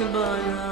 bana